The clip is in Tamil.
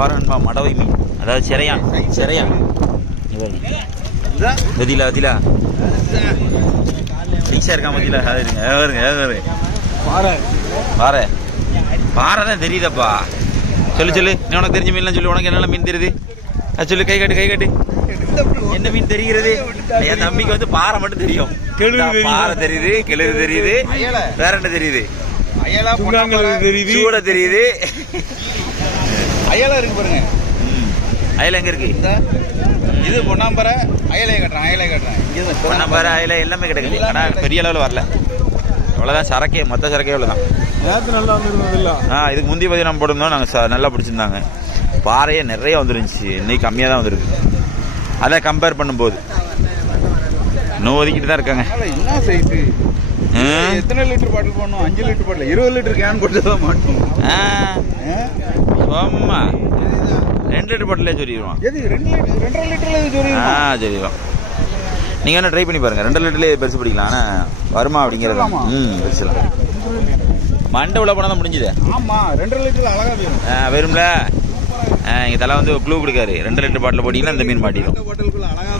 பாருங்கப்பா மடவை மீன், அதாவது சிறையான். வெதிலா ஈஸியாக இருக்கா மதிலா? இருங்க பாறை தான் தெரியுதப்பா. சொல்லு நீ உனக்கு தெரிஞ்ச மீன்லாம் சொல்லு. உனக்கு என்னென்ன மீன் தெரியுது சொல்லு. கை காட்டு என்ன மீன் தெரிகிறது? என் தம்பிக்கு வந்து பாறை மட்டும் தெரியும். பாறை தெரியுது, கெளுரு தெரியுது, வேற என்ன தெரியுது? சூட தெரியுது. அயலா இருக்கு பாருங்க. அயல எங்க இருக்கு? இது பொன்னாம்பரை அயலையை கட்டுறேன். பொன்னாம்பரை அயலை எல்லாமே கிடைக்குது. ஆனா பெரிய அளவில் வரல. அவ்வளோதான் சரக்கே, மொத்த சரக்கே அவ்வளோதான். நல்லா வந்துருந்தா. இதுக்கு முந்தைய பதிவு நம்ம போட்டிருந்தோம். நாங்கள் நல்லா பிடிச்சிருந்தாங்க. பாறையே நிறைய வந்துருந்துச்சு. இன்னைக்கு கம்மியாக தான் வந்துருக்கு. அதை கம்பேர் பண்ணும்போது இன்னும் ஒதுக்கிட்டு தான் இருக்காங்க. என்ன சைஸு? எத்தனை லிட்டர் பாட்டில் போடணும்? 5 லிட்டர் பாட்டில் 20 லிட்டர் கேன் போட்டு தான் மாட்டோம். ஆமா 2 லிட்டர் பாட்டிலே சொல்லிடுவோம். 2.5 லிட்டர்ல சொல்லிடுவோம். நீங்க என்ன ட்ரை பண்ணி பாருங்க. 2 லிட்டர்லேயே பெருசு பிடிக்கலாம். ஆனா வருமா அப்படிங்கிறது பெருசு மண்டை உள்ள போனா தான் முடிஞ்சுது. ஆமா 2 லிட்டர்ல அழகா வரும். வரும்ல. எங்க தலை வந்து க்ளூ கொடுக்காரு. 2 லிட்டர் பாட்டில் போட்டீங்கன்னா இந்த மீன் மாட்டிடும். அழகா